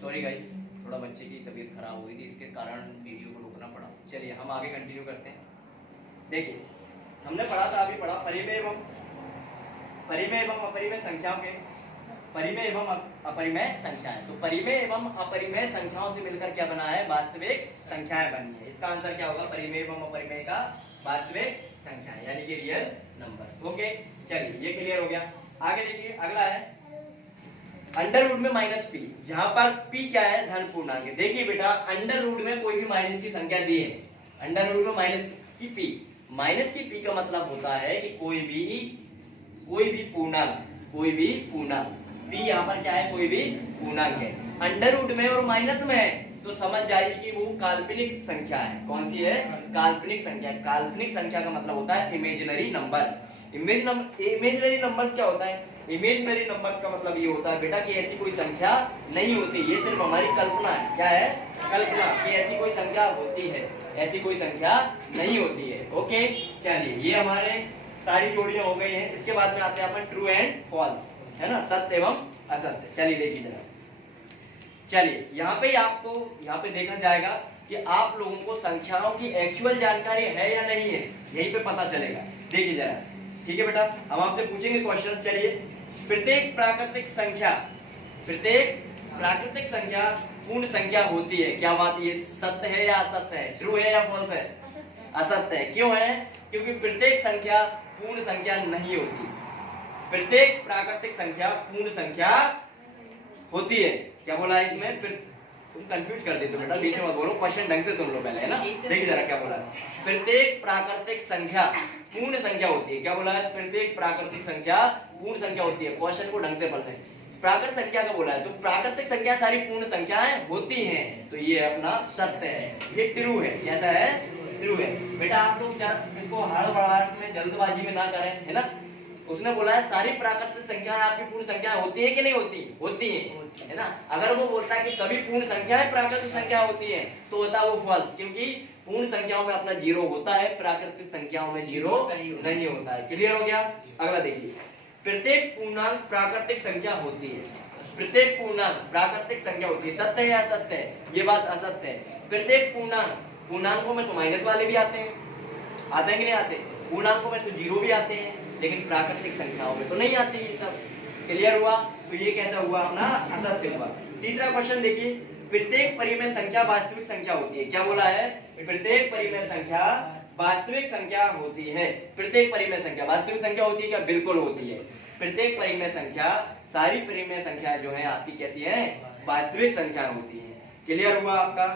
Sorry guys, थोड़ा बच्चे की तबीयत खराब हुई थी, इसके कारण वीडियो को रोकना पड़ा। चलिए हम आगे कंटिन्यू करते हैं। देखिए हमने पढ़ा था, अभी पढ़ा परिमेय एवं अपरिमेय संख्याओं के परिमेय एवं अपरिमेय संख्याएं। तो परिमेय एवं अपरिमेय संख्याओं से मिलकर क्या बना है? वास्तविक संख्याएं बनी है। इसका आंसर क्या होगा? परिमेय एवं अपरिमेय का वास्तविक संख्याएं यानी कि रियल नंबर। ओके, चलिए ये क्लियर हो गया। आगे देखिए, अगला है अंडर रूट में माइनस पी, जहां पर पी क्या है? धन पूर्णांक है। देखिए बेटा, अंडर रूट में कोई भी माइनस की संख्या दी है, अंडर रूट में माइनस की पी का मतलब होता है कि कोई भी पूर्णांक पी यहाँ पर क्या है? कोई भी पूर्णांक है, अंडर रूट में और माइनस में है, तो समझ जाइए कि वो काल्पनिक संख्या है। कौन सी है? काल्पनिक संख्या। काल्पनिक संख्या का मतलब होता है इमेजिनरी नंबर्स। इमेजिनरी नंबर्स क्या होता है? इमेजिनरी नंबर्स का मतलब ये होता है बेटा कि ऐसी कोई संख्या नहीं होती, ये सिर्फ हमारी कल्पना है। क्या है? कल्पना कि ऐसी कोई संख्या होती है, ऐसी कोई संख्या नहीं होती है। ओके, चलिए ये हमारे सारी जोड़ियां हो गई हैं। इसके बाद में आते हैं अपन ट्रू एंड फॉल्स, है ना, सत्य एवं असत्य। चलिए देखिए जरा, चलिए यहाँ पे देखा जाएगा कि आप लोगों को संख्याओं की एक्चुअल जानकारी है या नहीं है, यहीं पे पता चलेगा। देखिए जरा, ठीक है बेटा, हम आपसे पूछेंगे क्वेश्चन। चलिए, प्रत्येक प्राकृतिक संख्या पूर्ण संख्या होती है। क्या बात, ये सत्य है या असत्य है? ट्रू है या फॉल्स है? असत्य है। क्यों है? क्योंकि प्रत्येक संख्या पूर्ण संख्या नहीं होती। प्रत्येक प्राकृतिक संख्या पूर्ण संख्या होती है। क्या बोला है इसमें? तुम कंफ्यूज कर देते हो बेटा, बीच में बोलो, क्वेश्चन ढंग से सुन लो पहले, है ना। देखिए जरा क्या बोला है, प्रत्येक प्राकृतिक संख्या पूर्ण संख्या होती है। क्या बोला है? प्रत्येक प्राकृतिक संख्या पूर्ण संख्या होती है। क्वेश्चन को ढंग से पढ़ लें। प्राकृतिक संख्या का बोला है, तो प्राकृतिक संख्या सारी पूर्ण संख्याएं होती हैं, तो ये अपना सत्य है, ये ट्रू है। कैसा है? ट्रू है। बेटा आप लोग इसको हड़बड़ाहट में जल्दबाजी में ना करें, है ना। उसने बोला है सारी प्राकृतिक संख्याएं आपकी पूर्ण संख्या होती है कि नहीं होती? होती है ना। अगर वो बोलता है कि सभी पूर्ण संख्याएं प्राकृतिक संख्या होती है, तो होता है वो फॉल्स, क्योंकि पूर्ण संख्याओं में अपना जीरो होता है, प्राकृतिक संख्याओं में जीरो नहीं होता है। क्लियर हो गया। अगला देखिए, प्रत्येक पूर्णांक प्राकृतिक संख्या होती है। प्रत्येक पूर्णांक प्राकृतिक संख्या होती है। सत्य है या असत्य है? ये बात असत्य है। प्रत्येक पूर्णांकों में तो माइनस वाले भी आते हैं कि नहीं आते? पूर्णांकों में तो जीरो भी आते हैं, लेकिन प्राकृतिक संख्याओं में तो नहीं आते ये सब। क्लियर हुआ? तो ये कैसा हुआ? अपना असत्य हुआ। तीसरा क्वेश्चन देखिए, प्रत्येक परिमेय संख्या वास्तविक संख्या होती है। क्या बोला है? प्रत्येक परिमेय संख्या वास्तविक संख्या होती है। प्रत्येक परिमेय संख्या वास्तविक संख्या होती है क्या? बिल्कुल होती है। प्रत्येक परिमेय संख्या, सारी परिमेय संख्या जो है आपकी कैसी है? वास्तविक संख्या होती है। क्लियर हुआ आपका?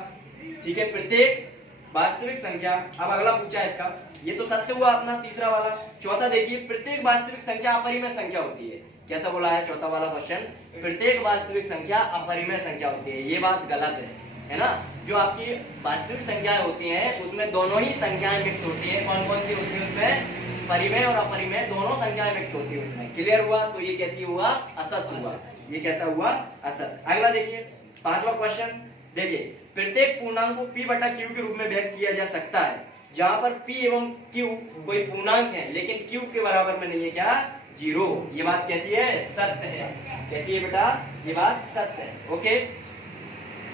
ठीक है, प्रत्येक वास्तविक संख्या। अब अगला पूछा इसका, ये तो सत्य हुआ अपना तीसरा वाला। चौथा देखिए, प्रत्येक वास्तविक संख्या अपरिमेय संख्या होती है। कैसा बोला है चौथा वाला क्वेश्चन? प्रत्येक वास्तविक संख्या अपरिमेय संख्या होती है। ये बात गलत है ना। जो आपकी वास्तविक संख्याएं होती हैं उसमें दोनों ही संख्याएं मिक्स होती है। कौन कौन सी होती है उसमें? परिमेय और अपरिमेय दोनों संख्याएं मिक्स होती है उसमें। क्लियर हुआ? तो ये कैसी हुआ? असत्य हुआ। ये कैसा हुआ? असत्य। अगला देखिए, पांचवा क्वेश्चन देखिए, प्रत्येक पूर्णांक को p बटा q के रूप में व्यक्त किया जा सकता है, जहां पर p एवं q कोई पूर्णांक है, लेकिन q के बराबर में नहीं है। क्या? जीरो। ये बात कैसी है? सत्य है। कैसी है बेटा? ये बात सत्य है। ओके,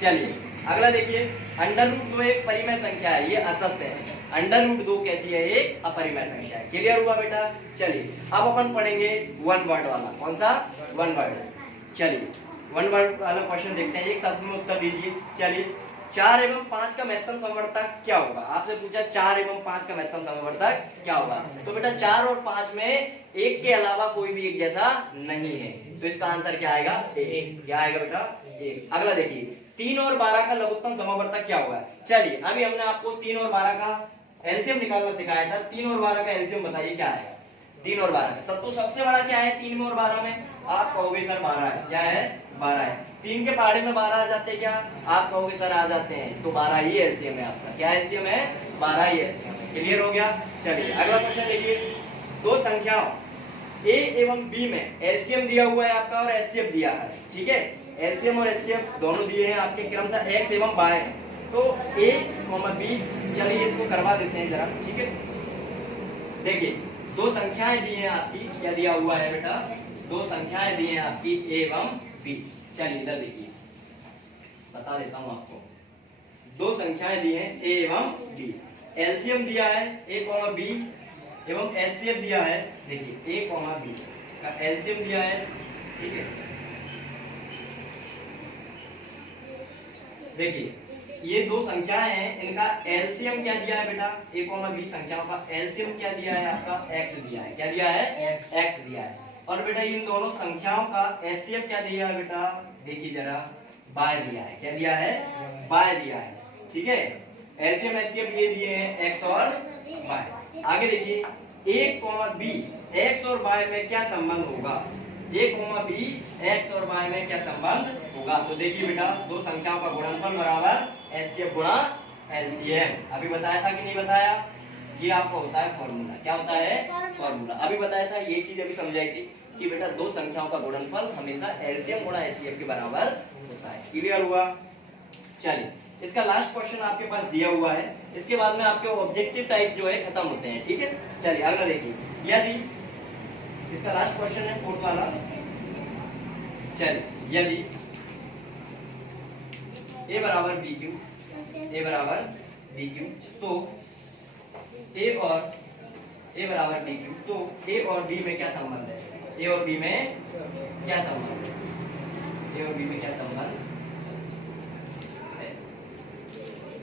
चलिए अगला देखिए, अंडर रूट 2 एक परिमेय संख्या है, ये असत्य है। अंडर रूट 2 कैसी है? एक अपरिमेय संख्या है। क्लियर हुआ बेटा? चलिए अब अपन पढ़ेंगे वन वर्ड वाला। कौन सा? One word. चलिए वन वर्ड वाला क्वेश्चन देखते हैं, एक शब्द में उत्तर दीजिए। चलिए, 4 एवं 5 का महत्तम समवर्तक क्या होगा? आपसे पूछा 4 एवं 5 का महत्तम समवर्तक क्या होगा? तो बेटा 4 और 5 में एक के अलावा कोई भी एक जैसा नहीं है, तो इसका आंसर क्या आएगा? एक। क्या आएगा बेटा? एक। अगला देखिए, 3 और 12 का लघुत्तम समवर्तक क्या होगा? चलिए अभी हमने आपको 3 और 12 का एलसीएम निकालना सिखाया था। 3 और 12 का एलसीएम बताइए क्या आएगा? 3 और 12 का तो सबसे बड़ा क्या है 3 में और 12 में? आप कहोगे सर 12 है। क्या है? 12 है। 3 के पहाड़े में 12 आ जाते हैं क्या? आप कहोगे सर आ जाते हैं। तो 12 ही एलसीएम है आपका। क्या एलसीएम है? 12 ही एलसीएम है। क्लियर हो गया? चलिए अगला क्वेश्चन देखिए, दो संख्याओं a एवं b में एलसीएम दिया हुआ है आपका और एचसीएफ दिया है। ठीक है, एलसीएम और एचसीएफ दोनों दिए हैं आपके, क्रमशः x एवं y है। तो a, b, चलिए इसको करवा देते हैं जरा। ठीक है, देखिए दो संख्याएं दी हैं आपकी। क्या दिया हुआ है बेटा? दो संख्याएं दी हैं आपकी a एवं b। चलिए इधर देखिए, बता देता हूं आपको। दो संख्याएं दी हैं ए एवं बी, एलसीएम दिया है ए कॉमा बी एवं एचसीएफ दिया है, देखिए ए कॉमा बी का एलसीएम दिया है, ठीक है। देखिए ये दो संख्याएं हैं, इनका एलसीएम क्या दिया है बेटा, ए कॉमा बी संख्याओं का एलसीएम क्या दिया है आपका, एक्स दिया है। क्या दिया है, एक्स दिया है। और बेटा इन दोनों संख्याओं का एचसीएफ क्या दिया है बेटा, देखिए जरा, बाय दिया है। क्या दिया है, बाय दिया है, ठीक है। एलसीएम एचसीएफ ये दिए हैं एक्स और बाय। आगे देखिए ए कॉमा बी, एक्स और बाय में क्या संबंध होगा, ए कॉमा बी एक्स और बाय में क्या संबंध होगा। तो देखिए बेटा दो संख्याओं का गुणनफल बराबर एचसीएफ गुणा एलसीएम। अभी बताया था कि नहीं बताया, ये आपको होता है फॉर्मूला। क्या होता है, फॉर्मूला। अभी बताया था, ये चीज अभी समझाई थी कि बेटा दो संख्याओं का गुणनफल हमेशा एलसीएम गुणा एचसीएफ के बराबर होता है। क्लियर हुआ। चलिए इसका लास्ट क्वेश्चन आपके पास दिया हुआ है, इसके बाद में आपके ऑब्जेक्टिव टाइप जो है खत्म होते हैं, ठीक है। चलिए अगला देखिए, यदि इसका लास्ट क्वेश्चन है फोर्थ वाला। चलिए यदि ए बराबर बी क्यू, ए बराबर बी क्यू, तो ए बराबर बी क्यू, तो ए और बी में क्या संबंध है, ए और बी में क्या संबंध है, ए और बी में क्या संबंध है,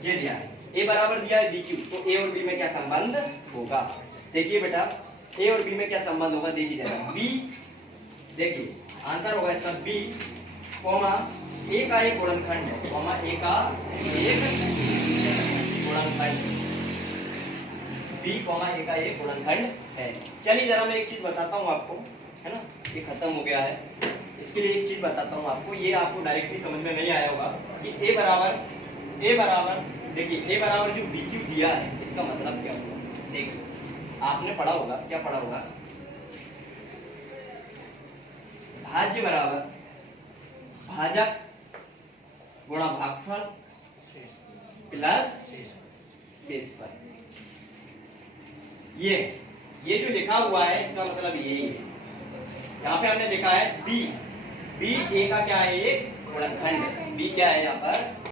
ये दिया है। ए बराबर दिया है बी क्यू, तो ए और बी में क्या संबंध होगा। देखिए बेटा ए और बी में क्या संबंध होगा, देखिए जरा, बी, देखिए आंसर होगा इसका बी कॉमा ए का एक गुणनखंड है, कॉमा ए का एक गुणनखंड, बी कॉमा ए का एक गुणनखंड है। चलिए जरा मैं एक चीज बताता हूँ आपको, है ना, ये खत्म हो गया है, इसके लिए एक चीज बताता हूँ आपको, ये आपको डायरेक्टली समझ में नहीं आया होगा कि ए बराबर, देखिए ए बराबर जो बी क्यू दिया है इसका मतलब क्या होगा। देखिए आपने पढ़ा होगा, क्या पढ़ा होगा, भाज्य बराबर भाजक गुणा भागफल प्लस शेषफल। ये जो लिखा हुआ है इसका मतलब यही है। यहाँ पे हमने लिखा है बी ए का क्या है, एक गुणनखंड, बी क्या है यहाँ पर